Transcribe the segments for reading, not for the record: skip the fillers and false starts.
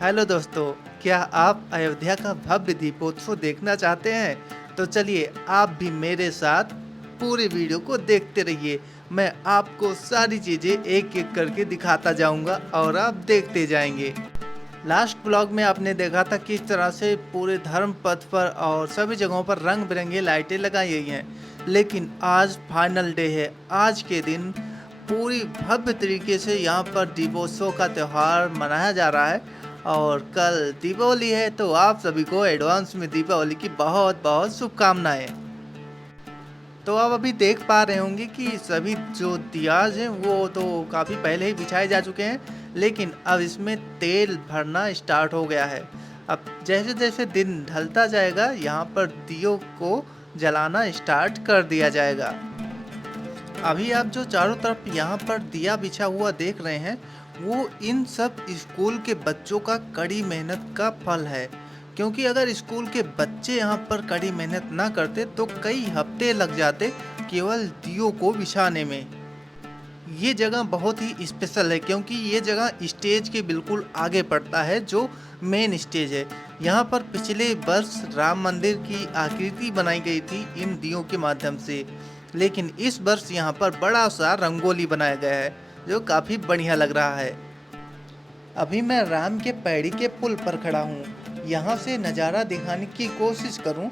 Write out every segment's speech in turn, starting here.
Hello दोस्तों, क्या आप अयोध्या का भव्य दीपोत्सव देखना चाहते हैं? तो चलिए आप भी मेरे साथ पूरे वीडियो को देखते रहिए। मैं आपको सारी चीज़ें एक एक करके दिखाता जाऊंगा और आप देखते जाएंगे। लास्ट ब्लॉग में आपने देखा था किस तरह से पूरे धर्म पथ पर और सभी जगहों पर रंग बिरंगी लाइटें लगाई गई हैं, लेकिन आज फाइनल डे है। आज के दिन पूरी भव्य तरीके से यहाँ पर दीपोत्सव का त्यौहार मनाया जा रहा है और कल दीपावली है, तो आप सभी को एडवांस में दीपावली की बहुत बहुत शुभकामनाएं। तो आप अभी देख पा रहे होंगे कि सभी जो दियाज हैं वो तो काफ़ी पहले ही बिछाए जा चुके हैं, लेकिन अब इसमें तेल भरना स्टार्ट हो गया है। अब जैसे जैसे दिन ढलता जाएगा यहाँ पर दियों को जलाना स्टार्ट कर दिया जाएगा। अभी आप जो चारों तरफ यहाँ पर दिया बिछा हुआ देख रहे हैं वो इन सब स्कूल के बच्चों का कड़ी मेहनत का फल है, क्योंकि अगर स्कूल के बच्चे यहाँ पर कड़ी मेहनत ना करते तो कई हफ्ते लग जाते केवल दियों को बिछाने में। ये जगह बहुत ही स्पेशल है क्योंकि ये जगह स्टेज के बिल्कुल आगे पड़ता है, जो मेन स्टेज है। यहाँ पर पिछले वर्ष राम मंदिर की आकृति बनाई गई थी इन दियों के माध्यम से, लेकिन इस वर्ष यहाँ पर बड़ा सा रंगोली बनाया गया है जो काफ़ी बढ़िया लग रहा है। अभी मैं राम के पैड़ी के पुल पर खड़ा हूँ। यहाँ से नज़ारा दिखाने की कोशिश करूँ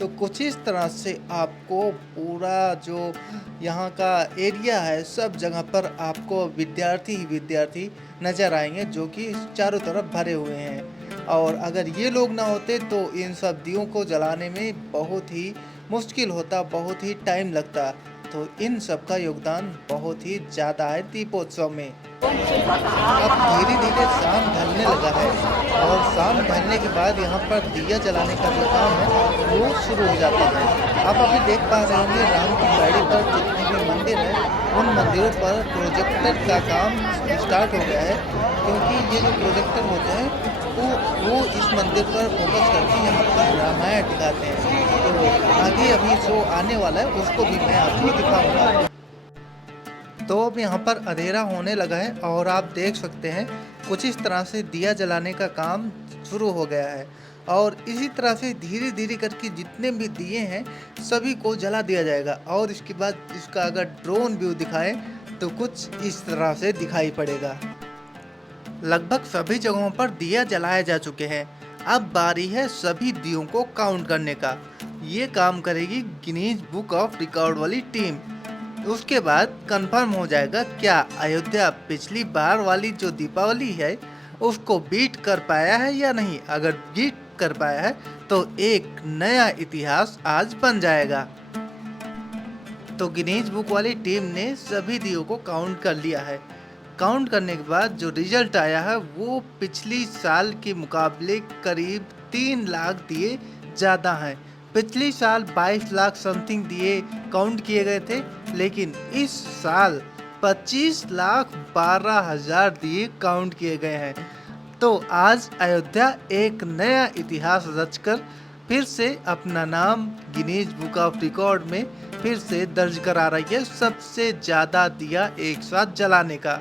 तो कुछ इस तरह से आपको पूरा जो यहाँ का एरिया है सब जगह पर आपको विद्यार्थी ही विद्यार्थी नज़र आएंगे, जो कि चारों तरफ भरे हुए हैं। और अगर ये लोग ना होते तो इन सब दियों को जलाने में बहुत ही मुश्किल होता, बहुत ही टाइम लगता। तो इन सब का योगदान बहुत ही ज़्यादा है दीपोत्सव में। अब धीरे धीरे शाम ढलने लगा है और शाम ढलने के बाद यहाँ पर दिया जलाने का जो काम है वो शुरू हो जाता है। आप अभी देख पा रहे होंगे राम की पैड़ी पर जितने भी मंदिर हैं उन मंदिरों पर प्रोजेक्टर का काम स्टार्ट हो गया है, क्योंकि ये जो प्रोजेक्टर होते हैं वो इस मंदिर पर फोकस करके यहाँ पर रामायण दिखाते हैं। तो आगे अभी जो आने वाला है उसको भी मैं आपको दिखाऊंगा। तो अब यहाँ पर अंधेरा होने लगा है और आप देख सकते हैं कुछ इस तरह से दिया जलाने का काम शुरू हो गया है और इसी तरह से धीरे धीरे करके जितने भी दिए हैं सभी को जला दिया जाएगा। और इसके बाद इसका अगर ड्रोन व्यू दिखाएं तो कुछ इस तरह से दिखाई पड़ेगा। लगभग सभी जगहों पर दिया जलाए जा चुके हैं। अब बारी है सभी दियों को काउंट करने का। ये काम करेगी गिनीज बुक ऑफ रिकॉर्ड वाली टीम। उसके बाद कंफर्म हो जाएगा क्या अयोध्या पिछली बार वाली जो दीपावली है उसको बीट कर पाया है या नहीं। अगर बीट कर पाया है तो एक नया इतिहास आज बन जाएगा। तो गिनीज बुक वाली टीम ने सभी दियों को काउंट कर लिया है। काउंट करने के बाद जो रिजल्ट आया है वो पिछली साल के मुकाबले करीब 3 लाख दिए ज़्यादा हैं। पिछली साल 22 लाख समथिंग दिए काउंट किए गए थे, लेकिन इस साल 25 लाख 12 हज़ार दिए काउंट किए गए हैं। तो आज अयोध्या एक नया इतिहास रचकर फिर से अपना नाम गिनीज बुक ऑफ रिकॉर्ड में फिर से दर्ज करा रही है, सबसे ज़्यादा दिया एक साथ जलाने का।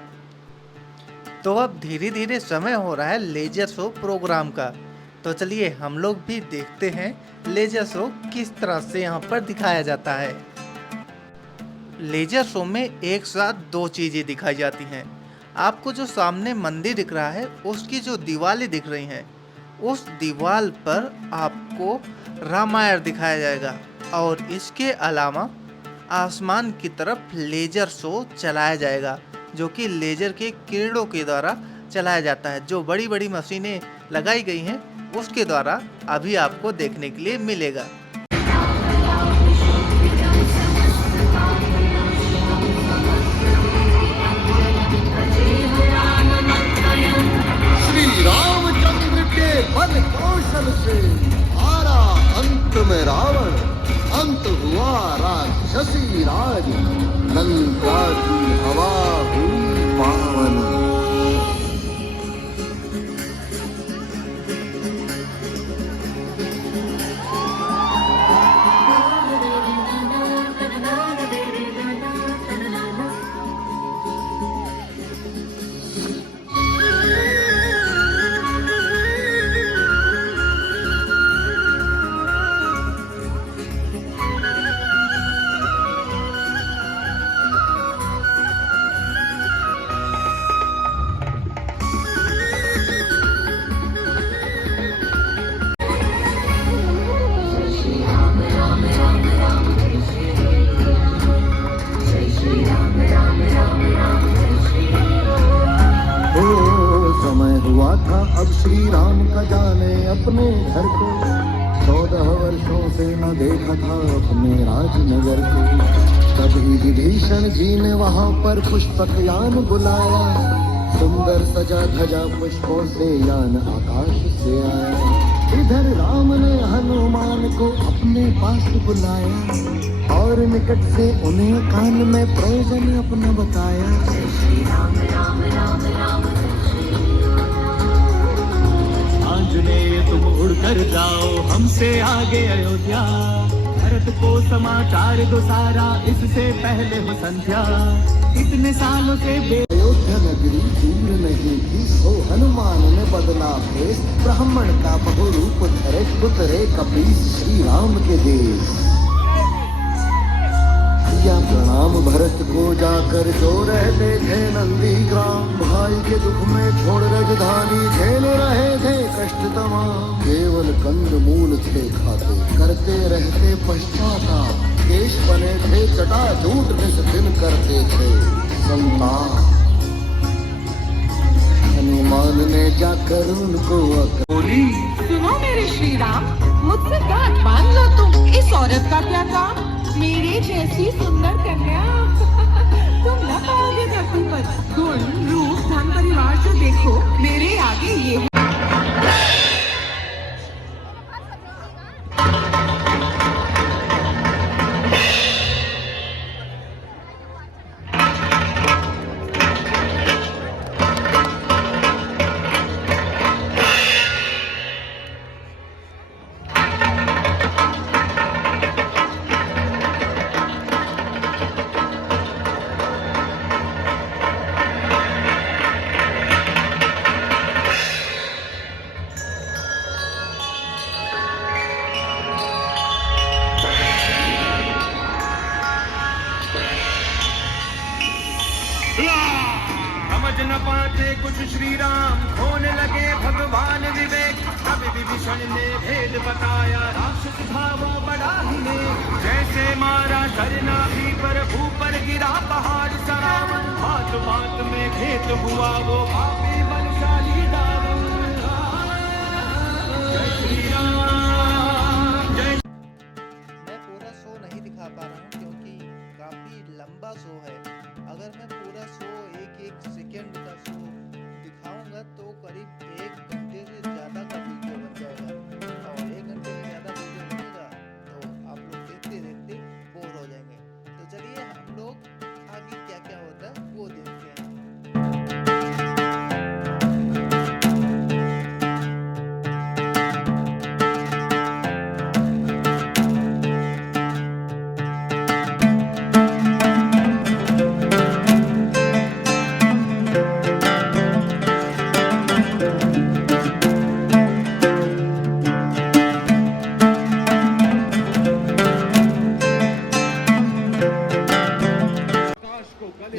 तो अब धीरे धीरे समय हो रहा है लेजर शो प्रोग्राम का। तो चलिए हम लोग भी देखते हैं लेजर शो किस तरह से यहाँ पर दिखाया जाता है। लेजर शो में एक साथ 2 चीज़ें दिखाई जाती हैं। आपको जो सामने मंदिर दिख रहा है उसकी जो दीवारें दिख रही हैं उस दीवार पर आपको रामायण दिखाया जाएगा और इसके अलावा आसमान की तरफ लेजर शो चलाया जाएगा, जो कि लेजर के किरणों के द्वारा चलाया जाता है। जो बड़ी बड़ी मशीनें लगाई गई हैं उसके द्वारा अभी आपको देखने के लिए मिलेगा। श्री रामचंद्र के बल कौशल से हारा अंत में रावण, अंत हुआ राक्षसी राज, लंका की हवा हुई पावन। था अब श्री राम का जाने अपने घर को। 14 वर्षों से न देखा था अपने राजनगर को। तभी विभीषण जी ने वहां पर पुष्पक यान बुलाया। सुंदर सजा धजा पुष्पों से यान आकाश से आया। इधर राम ने हनुमान को अपने पास बुलाया और निकट से उन्हें कान में प्रयोजन अपना बताया। आंजनेय तुम उड़कर जाओ हमसे आगे अयोध्या। भरत को समाचार दो सारा इससे पहले हो संध्या। इतने सालों से अयोध्या नगरी दूर नहीं थी, सो हनुमान ने बदला भेष। ब्राह्मण का बहुरूप धरे उतरे कपीस श्री राम के देश। किया प्रणाम भरत को जाकर जो रहते थे नंदी ग्राम। भाई के दुख में छोड़ राजधानी झेल रहे थे कष्ट तमाम। केवल कंद मूल थे खाते करते रहते पश्चाताप। देश बने थे चटाचूट निस दिन करते थे संताप। हनुमान ने जाकर उनको बोली। सुनो मेरे श्री राम, मुझसे गांठ बांध लो तुम। इस औरत का क्या काम? मेरे जैसी सुंदर कन्या तुम न पाओगे धरती पर। गुण रूप धन परिवार से देखो, मेरे आगे ये है। समझ न पाते कुछ श्री राम, खोने लगे भगवान विवेक। कभी विभीषण ने भेद बताया, राक्षस था वो बड़ा ही ने। जैसे मारा सरना भी पर ऊपर गिरा पहाड़ सा रावण। बात बात में भेद हुआ वो काफी बलशाली दावन। जय श्री राम जय। मैं पूरा शो नहीं दिखा पा रहा हूँ क्योंकि काफ़ी लंबा शो है। अगर मैं पूरा शो एक सेकेंड का शो दिखाऊंगा तो करीब 1 घंटे से ज़्यादा का वीडियो बन जाएगा। और 1 घंटे से ज़्यादा वीडियो बनेगा तो आप लोग देखते देखते बोर हो जाएंगे। तो चलिए हम लोग आगे क्या क्या होता है वो देखते हैं।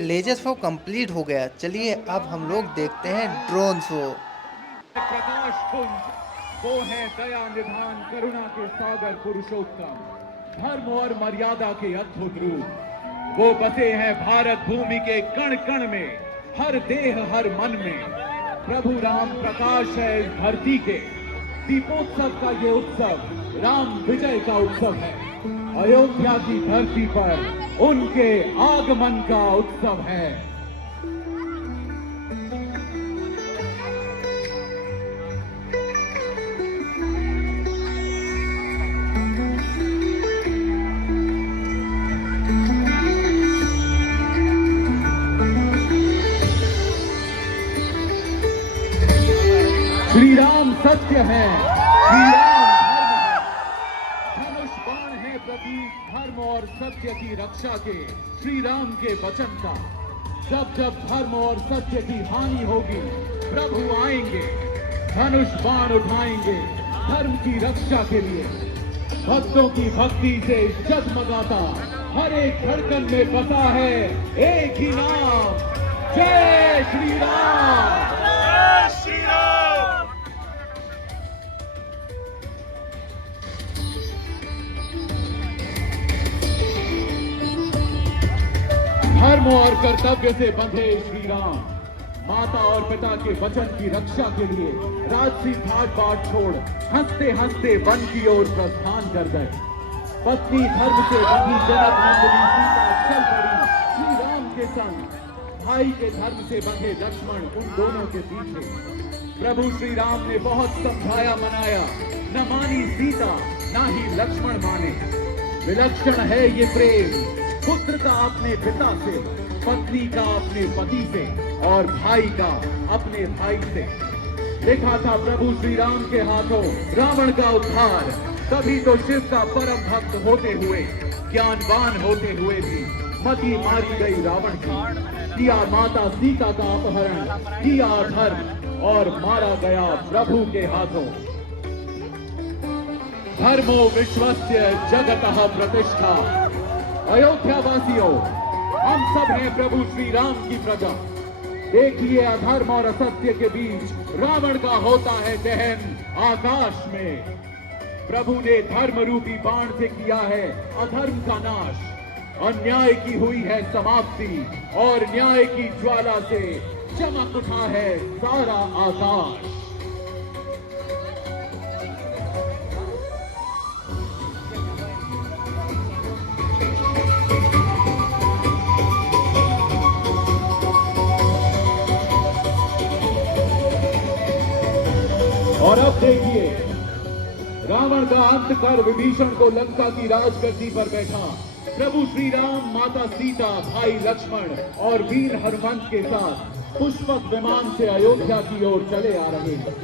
लेजर शो कंप्लीट हो गया। चलिए अब हम लोग देखते हैं ड्रोन शो। प्रकाश पुंज वो है दया निधान करुणा के सागर पुरुषोत्तम। धर्म और मर्यादा के अद्भुत रूप वो बसे हैं भारत भूमि के कण कण में, हर देह हर मन में। प्रभु राम प्रकाश है इस धरती के। दीपोत्सव का ये उत्सव राम विजय का उत्सव है। अयोध्या की धरती पर उनके आगमन का उत्सव है। श्री राम सत्य है, श्री राम धर्म है। धनुष बाण है प्रतीक धर्म और सत्य की रक्षा के, श्री राम के वचन का। जब जब धर्म और सत्य की हानि होगी प्रभु आएंगे, धनुष बाण उठाएंगे धर्म की रक्षा के लिए। भक्तों की भक्ति से जगमगाता हर एक धड़कन में बसा है एक ही नाम, जय श्री राम। धर्म और कर्तव्य से बंधे श्री राम माता और पिता के वचन की रक्षा के लिए राजसी ठाट बाट छोड़ हंसते हंसते वन की ओर प्रस्थान कर गए। पत्नी धर्म से बंधी जनक नंदिनी सीता चल पड़ी श्री राम के संग। भाई के धर्म से बंधे लक्ष्मण उन दोनों के पीछे। प्रभु श्री राम ने बहुत समझाया मनाया, न मानी सीता ना ही लक्ष्मण माने। विलक्षण है ये प्रेम, पुत्र का अपने पिता से, पत्नी का अपने पति से और भाई का अपने भाई से। लिखा था प्रभु श्री राम के हाथों रावण का उद्धार। तभी तो शिव का परम भक्त होते हुए, ज्ञानवान होते हुए भी मति मारी गई रावण की। किया माता सीता का अपहरण, किया अधर्म और मारा गया प्रभु के हाथों। धर्मो विश्वस्य जगतः प्रतिष्ठा। अयोध्या वासियों, हम सब हैं प्रभु श्री राम की प्रजा। देखिए अधर्म और असत्य के बीच रावण का होता है दहन आकाश में। प्रभु ने धर्म रूपी बाण से किया है अधर्म का नाश। अन्याय की हुई है समाप्ति और न्याय की ज्वाला से चमक उठा है सारा आकाश। और अब देखिए रावण का अंत कर विभीषण को लंका की राजगद्दी पर बैठा प्रभु श्री राम, माता सीता, भाई लक्ष्मण और वीर हनुमंत के साथ पुष्पक विमान से अयोध्या की ओर चले आ रहे हैं।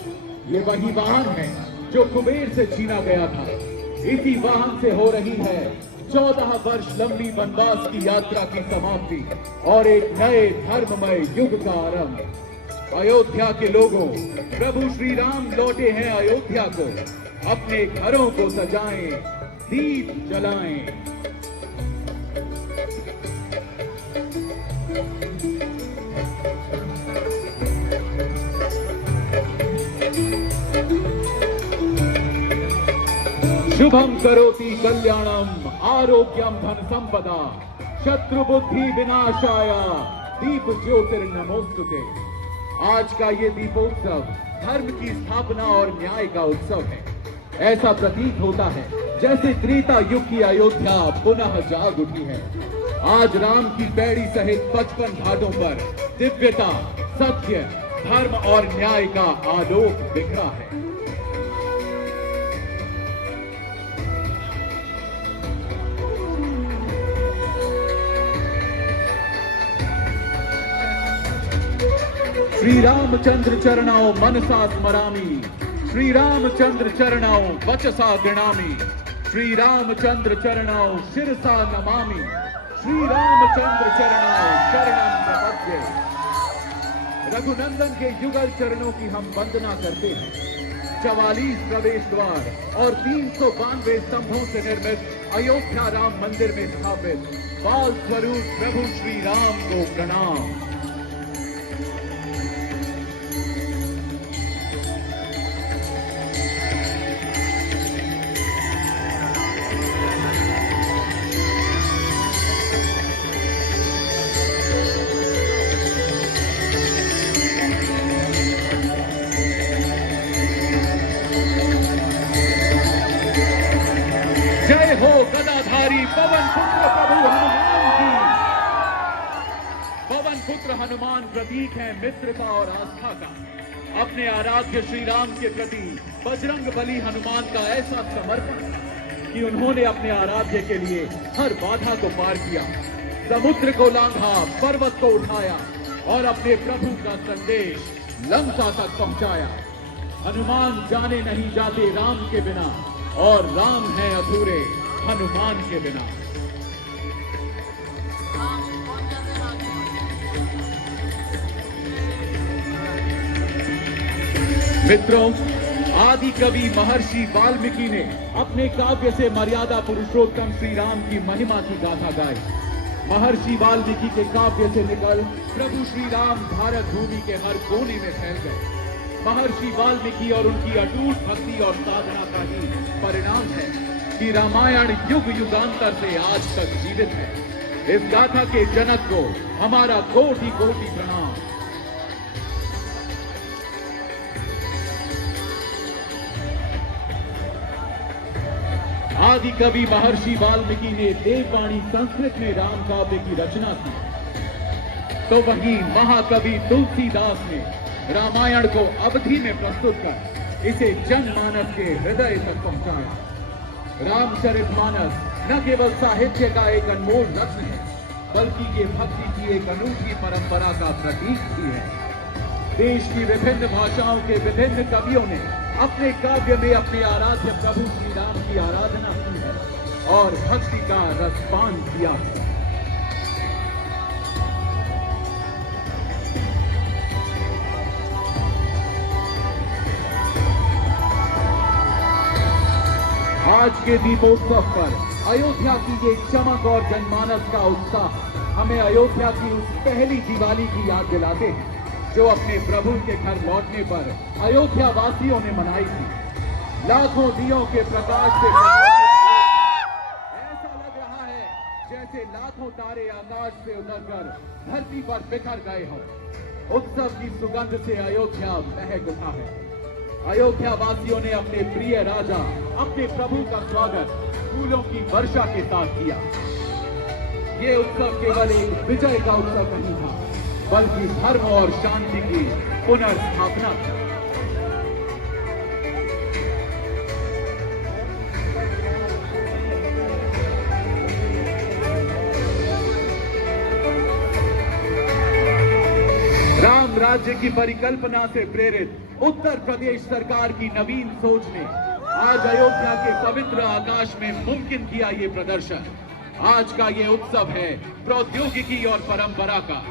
ये वही वाहन है जो कुबेर से छीना गया था। इसी वाहन से हो रही है 14 वर्ष लंबी वनवास की यात्रा की समाप्ति और एक नए धर्ममय युग का आरंभ। अयोध्या के लोगों, प्रभु श्री राम लौटे हैं अयोध्या को। अपने घरों को सजाएं, दीप जलाएं। शुभम करोति कल्याणम आरोग्यम धन संपदा शत्रु बुद्धि विनाशाय दीप ज्योतिर्नमोस्तुते। आज का ये दीपोत्सव धर्म की स्थापना और न्याय का उत्सव है। ऐसा प्रतीत होता है जैसे त्रेता युग की अयोध्या पुनः जाग उठी है। आज राम की पैड़ी सहित 55 घाटों पर दिव्यता, सत्य, धर्म और न्याय का आलोक बिखरा है। श्री रामचंद्र चरणाओ मनसा स्मरामि, श्री रामचंद्र चरणाओ वचसा गृणामि, श्री रामचंद्र चरणाओ शिरसा नमामि, श्री रामचंद्र चरणाओ शरणं प्रपद्ये। रघुनंदन के युगल चरणों की हम वंदना करते हैं। 44 प्रवेश द्वार और 392 स्तंभों से निर्मित अयोध्या राम मंदिर में स्थापित बाल स्वरूप प्रभु श्री राम को प्रणाम। जय हो गदाधारी पवन पुत्र प्रभु हनुमान की। पवन पुत्र हनुमान प्रतीक है मित्रता और आस्था का। अपने आराध्य श्री राम के प्रति बजरंग बली हनुमान का ऐसा समर्पण कि उन्होंने अपने आराध्य के लिए हर बाधा को पार किया, समुद्र को लांघा, पर्वत को उठाया और अपने प्रभु का संदेश लंका तक पहुंचाया। हनुमान जाने नहीं जाते राम के बिना और राम है अधूरे हनुमान के बिना। मित्रों, आदि कवि महर्षि वाल्मीकि ने अपने काव्य से मर्यादा पुरुषोत्तम श्री राम की महिमा की गाथा गाई। महर्षि वाल्मीकि के काव्य से निकल प्रभु श्री राम भारत भूमि के हर कोने में फैल गए। महर्षि वाल्मीकि और उनकी अटूट भक्ति और साधना का ही परिणाम है कि रामायण युग युगांतर से आज तक जीवित है। इस गाथा के जनक को हमारा कोटि कोटि प्रणाम। आदि कवि महर्षि वाल्मीकि ने देववाणी संस्कृत में राम काव्य की रचना की, तो वहीं महाकवि तुलसीदास ने रामायण को अवधि में प्रस्तुत कर इसे जनमानस के हृदय तक पहुंचाया। रामचरितमानस न केवल साहित्य का एक अनमोल रत्न है, बल्कि ये भक्ति की एक अनूठी परंपरा का प्रतीक भी है। देश की विभिन्न भाषाओं के विभिन्न कवियों ने अपने काव्य में अपने आराध्य प्रभु श्री राम की आराधना की है और भक्ति का रसपान किया है। आज के दीपोत्सव पर अयोध्या की ये चमक और जनमानस का उत्साह हमें अयोध्या की उस पहली दिवाली की याद दिलाते हैं जो अपने प्रभु के घर लौटने पर अयोध्या वासियों ने मनाई थी। लाखों दियों के प्रकाश से ऐसा लग रहा है जैसे लाखों तारे आकाश से उतरकर धरती पर बिखर गए हों। उत्सव की सुगंध से अयोध्या महक उठा है। अयोध्या वासियों ने अपने प्रिय राजा, अपने प्रभु का स्वागत फूलों की वर्षा के साथ किया। ये उत्सव केवल एक विजय का उत्सव नहीं था, बल्कि धर्म और शांति की पुनर्स्थापना था। राम राज्य की परिकल्पना से प्रेरित उत्तर प्रदेश सरकार की नवीन सोच ने आज अयोध्या के पवित्र आकाश में मुमकिन किया ये प्रदर्शन। आज का ये उत्सव है प्रौद्योगिकी और परंपरा का।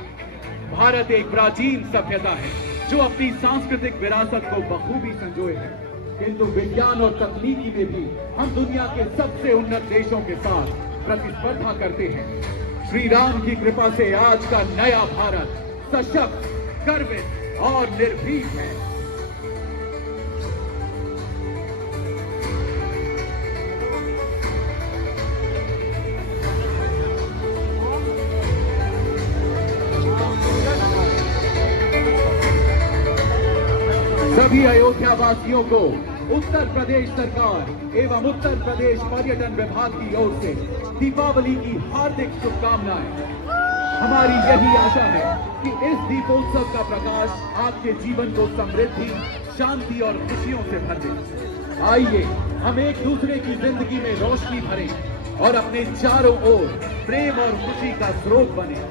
भारत एक प्राचीन सभ्यता है जो अपनी सांस्कृतिक विरासत को बखूबी संजोए है, किंतु विज्ञान और तकनीकी में भी हम दुनिया के सबसे उन्नत देशों के साथ प्रतिस्पर्धा करते हैं। श्री राम की कृपा से आज का नया भारत सशक्त, गर्वित और निर्भीक है। सभी अयोध्या वासियों को उत्तर प्रदेश सरकार एवं उत्तर प्रदेश पर्यटन विभाग की ओर से दीपावली की हार्दिक शुभकामनाएं। हमारी यही आशा है कि इस दीपोत्सव का प्रकाश आपके जीवन को समृद्धि, शांति और खुशियों से भर दे। आइए हम एक दूसरे की जिंदगी में रोशनी भरें और अपने चारों ओर प्रेम और खुशी का स्रोत बने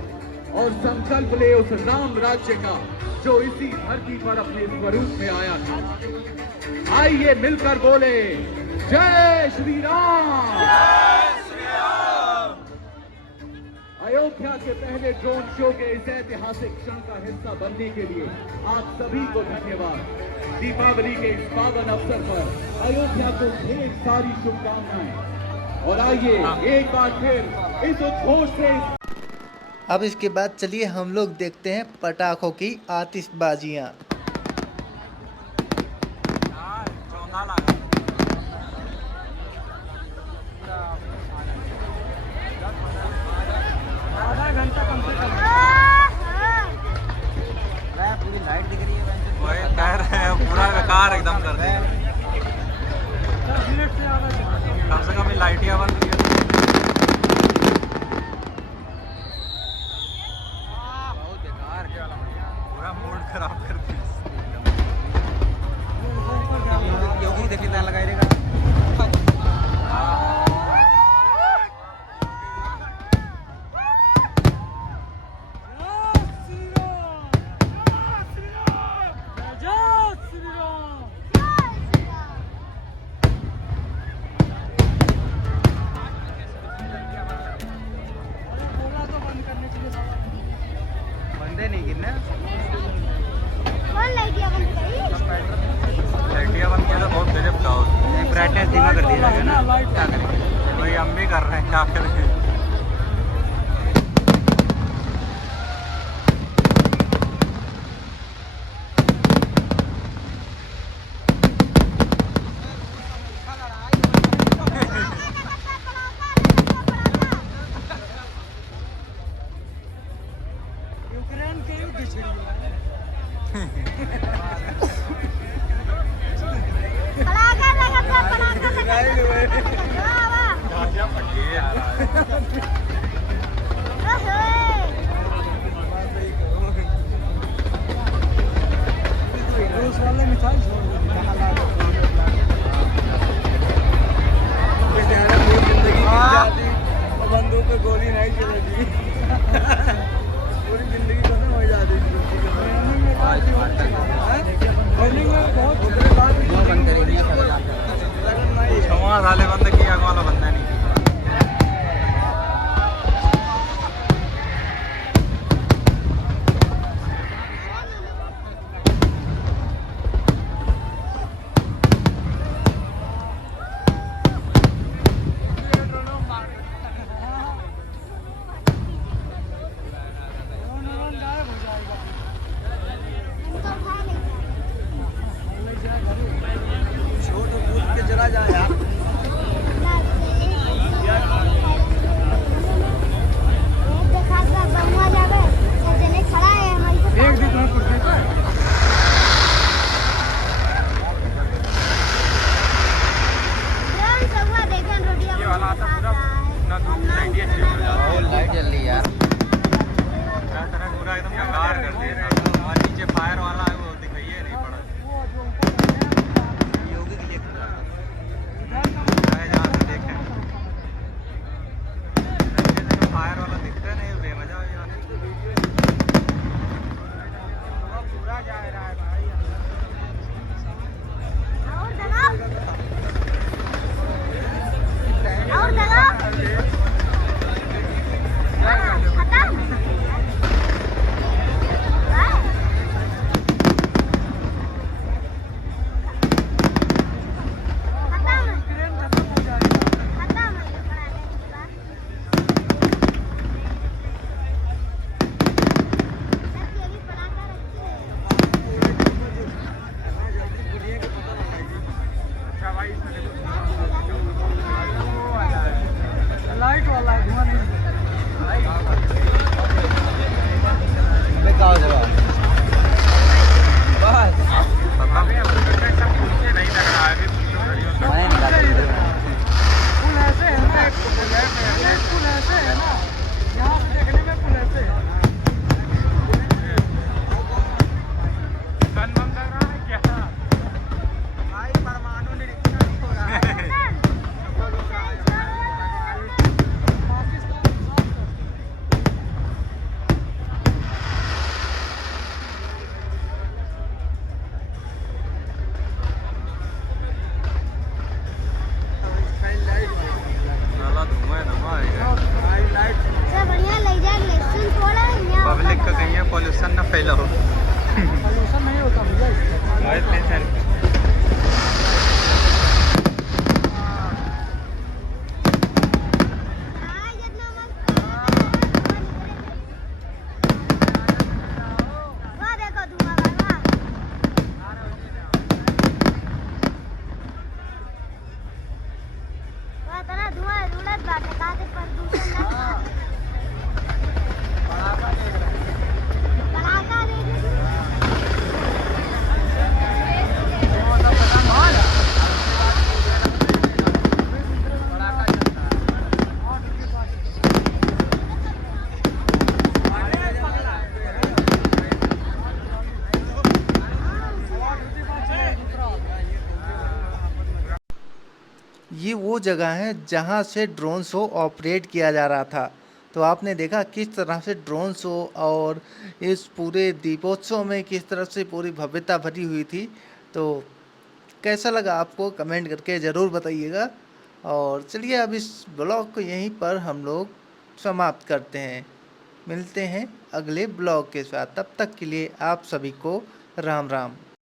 और संकल्प ले उस राम राज्य का जो इसी धरती पर अपने स्वरूप में आया था। आइए मिलकर बोले जय श्री राम। अयोध्या के पहले ड्रोन शो के इस ऐतिहासिक क्षण का हिस्सा बनने के लिए आप सभी को धन्यवाद। दीपावली के इस पावन अवसर पर अयोध्या को ढेर सारी शुभकामनाएं और आइए एक बार फिर इस उद्घोष से। अब इसके बाद चलिए हम लोग देखते हैं पटाखों की आतिशबाजियाँ। पूरी लाइट दिख रही है, वही कह रहे हैं पूरा बेकार एकदम कर दिया। कम से कम लाइटियाँ बंद की पूरा मूड खराब कर दिया। योगी देखिए ना लगाई रहेगा। बंदे नहीं गिरने लाइटियाँ बंद किया तो बहुत गजब का हो। ब्राइटनेस धीमा कर दिया है ना, क्या करें वही हम भी कर रहे हैं, क्या करें। यूक्रेन के युद्ध छिड़ गया। बंदूक पे गोली नहीं चलेगी पूरी जिंदगी खत्म हो जाती साले बंद किया वाला बंदा नहीं चला जाए यार लाइट जल रही यार पूरा एकदम अंगार कर दे रहे हैं और नीचे फायर वाला है वो दिखाइए नहीं पड़ा योगी के लिए जहाँ से देखें फायर वाला दिखता नहीं बेमजा हो जाए पूरा जा रहा है भाई लाइट वाला धुआं नहीं अबे क्या हो रहा है बस पता नहीं अब सब पूछे नहीं लग रहा है फुल ऐसे है ना फुल ऐसे है ना यहाँ से देखने में फुल ऐसे है गन बम लग रहा है क्या भाई परमाणु निरीक्षण हो रहा है पब्लिक का कहीं है पॉल्यूशन ना फैला हो पॉल्यूशन नहीं होता भैया ये वो जगह है जहाँ से ड्रोन शो ऑपरेट किया जा रहा था। तो आपने देखा किस तरह से ड्रोन शो और इस पूरे दीपोत्सव में किस तरह से पूरी भव्यता भरी हुई थी। तो कैसा लगा आपको कमेंट करके ज़रूर बताइएगा। और चलिए अब इस ब्लॉग को यहीं पर हम लोग समाप्त करते हैं। मिलते हैं अगले ब्लॉग के साथ, तब तक के लिए आप सभी को राम राम।